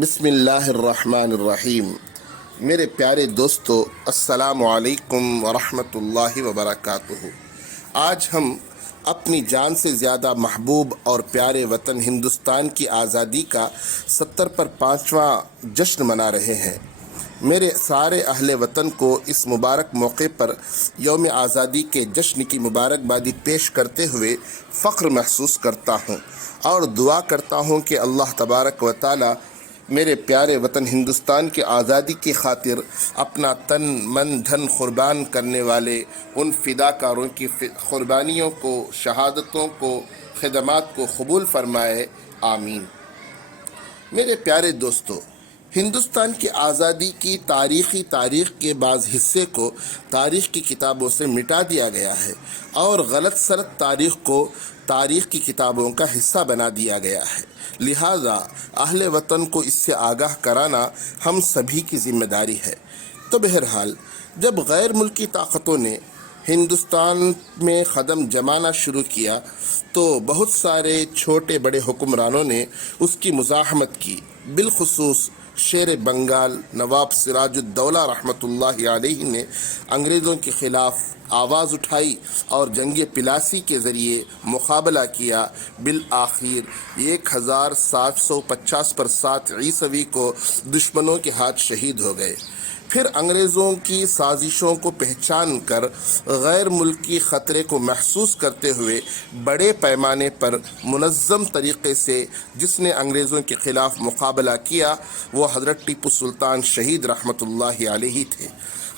بسم اللہ الرحمن الرحیم۔ میرے پیارے دوستو، السلام علیکم ورحمۃ اللہ وبرکاتہ۔ آج ہم اپنی جان سے زیادہ محبوب اور پیارے وطن ہندوستان کی آزادی کا 70 پر 5واں جشن منا رہے ہیں۔ میرے سارے اہل وطن کو اس مبارک موقع پر یوم آزادی کے جشن کی مبارکبادی پیش کرتے ہوئے فخر محسوس کرتا ہوں اور دعا کرتا ہوں کہ اللہ تبارک و تعالی میرے پیارے وطن ہندوستان کی آزادی کی خاطر اپنا تن من دھن قربان کرنے والے ان فداکاروں کی قربانیوں کو، شہادتوں کو، خدمات کو قبول فرمائے، آمین۔ میرے پیارے دوستو، ہندوستان کی آزادی کی تاریخ کے بعض حصے کو تاریخ کی کتابوں سے مٹا دیا گیا ہے اور غلط سلط تاریخ کو تاریخ کی کتابوں کا حصہ بنا دیا گیا ہے، لہذا اہل وطن کو اس سے آگاہ کرانا ہم سبھی کی ذمہ داری ہے۔ تو بہرحال جب غیر ملکی طاقتوں نے ہندوستان میں قدم جمانا شروع کیا تو بہت سارے چھوٹے بڑے حکمرانوں نے اس کی مزاحمت کی، بالخصوص شیر بنگال نواب سراج الدولہ رحمۃ اللہ علیہ نے انگریزوں کے خلاف آواز اٹھائی اور جنگ پلاسی کے ذریعے مقابلہ کیا۔ بالآخر 1750 کو دشمنوں کے ہاتھ شہید ہو گئے۔ پھر انگریزوں کی سازشوں کو پہچان کر غیر ملکی خطرے کو محسوس کرتے ہوئے بڑے پیمانے پر منظم طریقے سے جس نے انگریزوں کے خلاف مقابلہ کیا وہ حضرت ٹیپو سلطان شہید رحمۃ اللہ علیہ تھے۔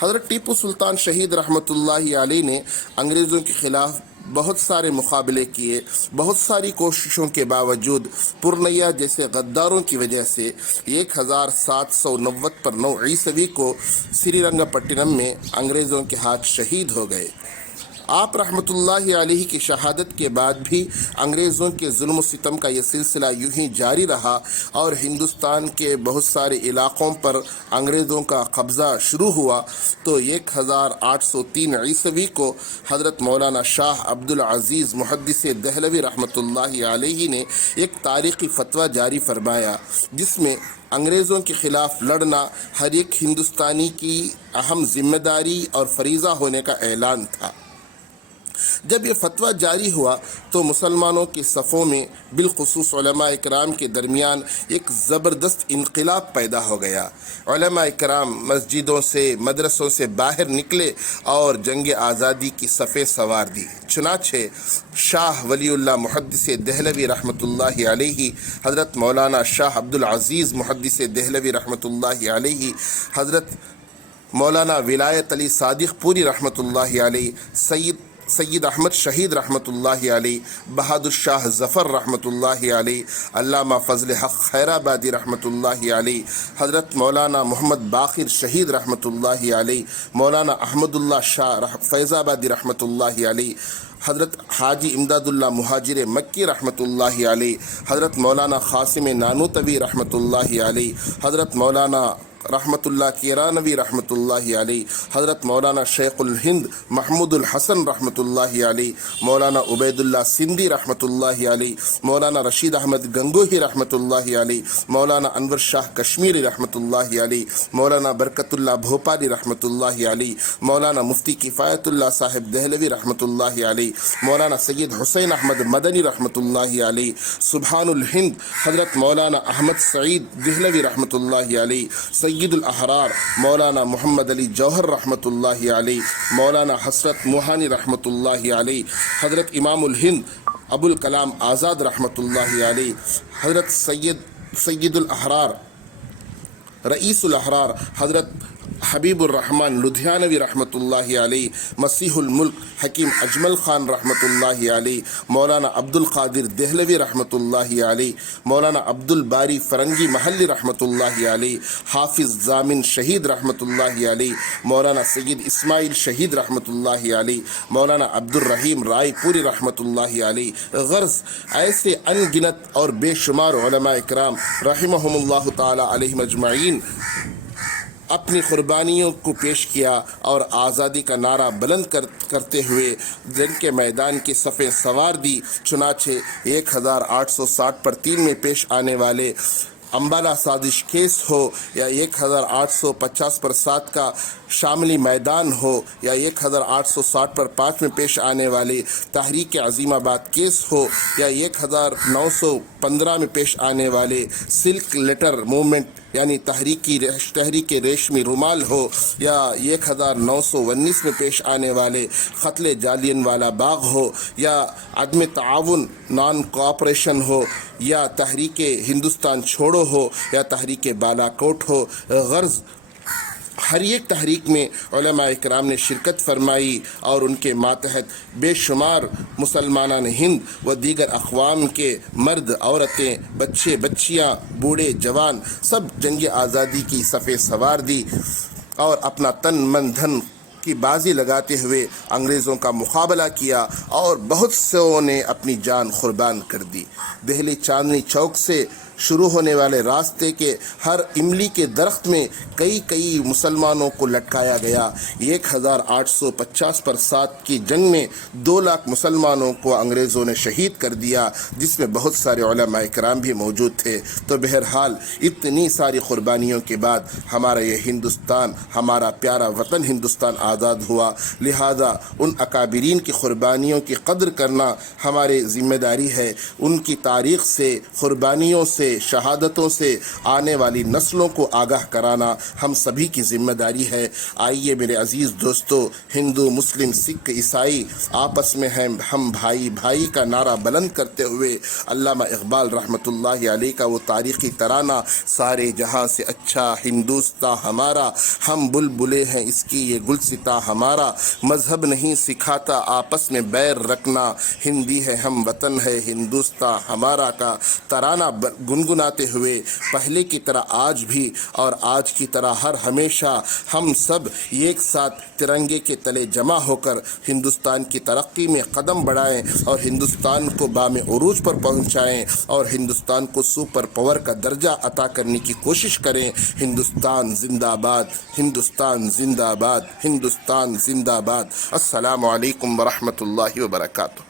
حضرت ٹیپو سلطان شہید رحمۃ اللہ علیہ نے انگریزوں کے خلاف بہت سارے مقابلے کیے، بہت ساری کوششوں کے باوجود پورنیا جیسے غداروں کی وجہ سے 1790 کو سری رنگا پٹنم میں انگریزوں کے ہاتھ شہید ہو گئے۔ آپ رحمۃ اللہ علیہ کی شہادت کے بعد بھی انگریزوں کے ظلم و ستم کا یہ سلسلہ یوں ہی جاری رہا اور ہندوستان کے بہت سارے علاقوں پر انگریزوں کا قبضہ شروع ہوا تو 1803 کو حضرت مولانا شاہ عبد العزیز محدث دہلوی رحمۃ اللہ علیہ نے ایک تاریخی فتویٰ جاری فرمایا جس میں انگریزوں کے خلاف لڑنا ہر ایک ہندوستانی کی اہم ذمہ داری اور فریضہ ہونے کا اعلان تھا۔ جب یہ فتویٰ جاری ہوا تو مسلمانوں کے صفوں میں بالخصوص علماء اکرام کے درمیان ایک زبردست انقلاب پیدا ہو گیا۔ علماء اکرام مسجدوں سے مدرسوں سے باہر نکلے اور جنگ آزادی کی صفیں سوار دی۔ چنانچہ شاہ ولی اللہ محدث دہلوی رحمۃ اللہ علیہ، حضرت مولانا شاہ عبد العزیز محدث دہلوی رحمۃ اللہ علیہ، حضرت مولانا ولایت علی صادق پوری رحمۃ اللہ علیہ، سید احمد شہید رحمۃ اللہ علیہ، بہادر شاہ ظفر رحمۃ اللہ علیہ، علامہ فضل حق خیرآبادی رحمۃ اللہ علیہ، حضرت مولانا محمد باقر شہید رحمۃ اللہ علیہ، مولانا احمد اللہ شاہ فیض آبادی رحمۃ اللہ علیہ، حضرت حاجی امداد اللہ مہاجر مکی رحمۃ اللہ علیہ، حضرت مولانا قاسم نانوتوی رحمۃ اللہ علیہ، حضرت مولانا رحمۃ اللہ کیرانوی رحمۃ اللہ علیہ، حضرت مولانا شیخ الہند محمود الحسن رحمۃ اللہ علیہ، مولانا عبید اللہ سندھی رحمۃ اللہ علیہ، مولانا رشید احمد گنگوہی رحمۃ اللہ علیہ، مولانا انور شاہ کشمیری رحمۃ اللہ علیہ، مولانا برکت اللہ بھوپالی رحمۃ اللہ علیہ، مولانا مفتی کفایت اللہ صاحب دہلوی رحمۃ اللہ علیہ، مولانا سید حسین احمد مدنی رحمۃ اللہ علیہ، سبحان الہند حضرت مولانا احمد سعید دہلوی رحمۃ اللہ علیہ، سید الاحرار مولانا محمد علی جوہر رحمۃ اللہ علیہ، مولانا حسرت موہانی رحمۃ اللہ علیہ، حضرت امام الہند ابو الکلام آزاد رحمۃ اللہ علیہ، حضرت سید الاحرار رئیس الاحرار حضرت حبیب الرحمن لدھیانوی رحمۃ اللہ علیہ، مسیح الملک حکیم اجمل خان رحمۃ اللہ علیہ، مولانا عبد القادر دہلوی رحمۃ اللہ علیہ، مولانا عبد الباری فرنگی محلی رحمۃ اللہ علیہ، حافظ ضامن شہید رحمۃ اللہ علیہ، مولانا سید اسماعیل شہید رحمۃ اللہ علیہ، مولانا عبد الرحیم رائے پوری رحمۃ اللہ علیہ، غرض ایسے ان گنت اور بے شمار علماء اکرام رحمہم اللہ تعالی علیہم اجمعین اپنی قربانیوں کو پیش کیا اور آزادی کا نعرہ بلند کرتے ہوئے جنگ کے میدان کی صفیں سوار دی۔ چنانچہ 1860 پر 3 میں پیش آنے والے امبالہ سازش کیس ہو یا 1850/7 کا شاملی میدان ہو یا 1860/5 میں پیش آنے والی تحریک عظیم آباد کیس ہو یا 1915 میں پیش آنے والے سلک لیٹر موومنٹ یعنی تحریک ریشمی رومال ہو یا 1919 میں پیش آنے والے قتل جالین والا باغ ہو یا عدم تعاون نان کوآپریشن ہو یا تحریک ہندوستان چھوڑو ہو یا تحریک بالا کوٹ ہو، غرض ہر ایک تحریک میں علماء اکرام نے شرکت فرمائی اور ان کے ماتحت بے شمار مسلمانان ہند و دیگر اقوام کے مرد، عورتیں، بچے، بچیاں، بوڑھے، جوان سب جنگ آزادی کی صفیں سوار دی اور اپنا تن من دھن کی بازی لگاتے ہوئے انگریزوں کا مقابلہ کیا اور بہت سےوں نے اپنی جان قربان کر دی۔ دہلی چاندنی چوک سے شروع ہونے والے راستے کے ہر املی کے درخت میں کئی مسلمانوں کو لٹکایا گیا۔ 1850/7 کی جنگ میں 2 لاکھ مسلمانوں کو انگریزوں نے شہید کر دیا، جس میں بہت سارے علماء کرام بھی موجود تھے۔ تو بہرحال اتنی ساری قربانیوں کے بعد ہمارا یہ ہندوستان، ہمارا پیارا وطن ہندوستان آزاد ہوا، لہذا ان اکابرین کی قربانیوں کی قدر کرنا ہماری ذمہ داری ہے۔ ان کی تاریخ سے، قربانیوں سے، شہادتوں سے آنے والی نسلوں کو آگاہ کرانا ہم سبھی کی ذمہ داری ہے۔ آئیے میرے عزیز دوستو، ہندو، مسلم، سکھ، عیسائی آپس میں ہیں، ہم بھائی بھائی کا نعرہ بلند کرتے ہوئے علامہ اقبال رحمۃ اللہ علیہ کا وہ تاریخی ترانہ سارے جہاں سے اچھا ہندوستان ہمارا، ہم بلبلے ہیں اس کی یہ گلستاں ہمارا، مذہب نہیں سکھاتا آپس میں بیر رکھنا، ہندی ہے ہم وطن ہے ہندوستان ہمارا کا ترانہ گنگناتے ہوئے پہلے کی طرح آج بھی اور آج کی طرح ہر ہمیشہ ہم سب ایک ساتھ ترنگے کے تلے جمع ہو کر ہندوستان کی ترقی میں قدم بڑھائیں اور ہندوستان کو بام عروج پر پہنچائیں اور ہندوستان کو سپر پاور کا درجہ عطا کرنے کی کوشش کریں۔ ہندوستان زندہ باد، ہندوستان زندہ باد، ہندوستان زندہ باد۔ السلام علیکم ورحمۃ اللہ وبرکاتہ۔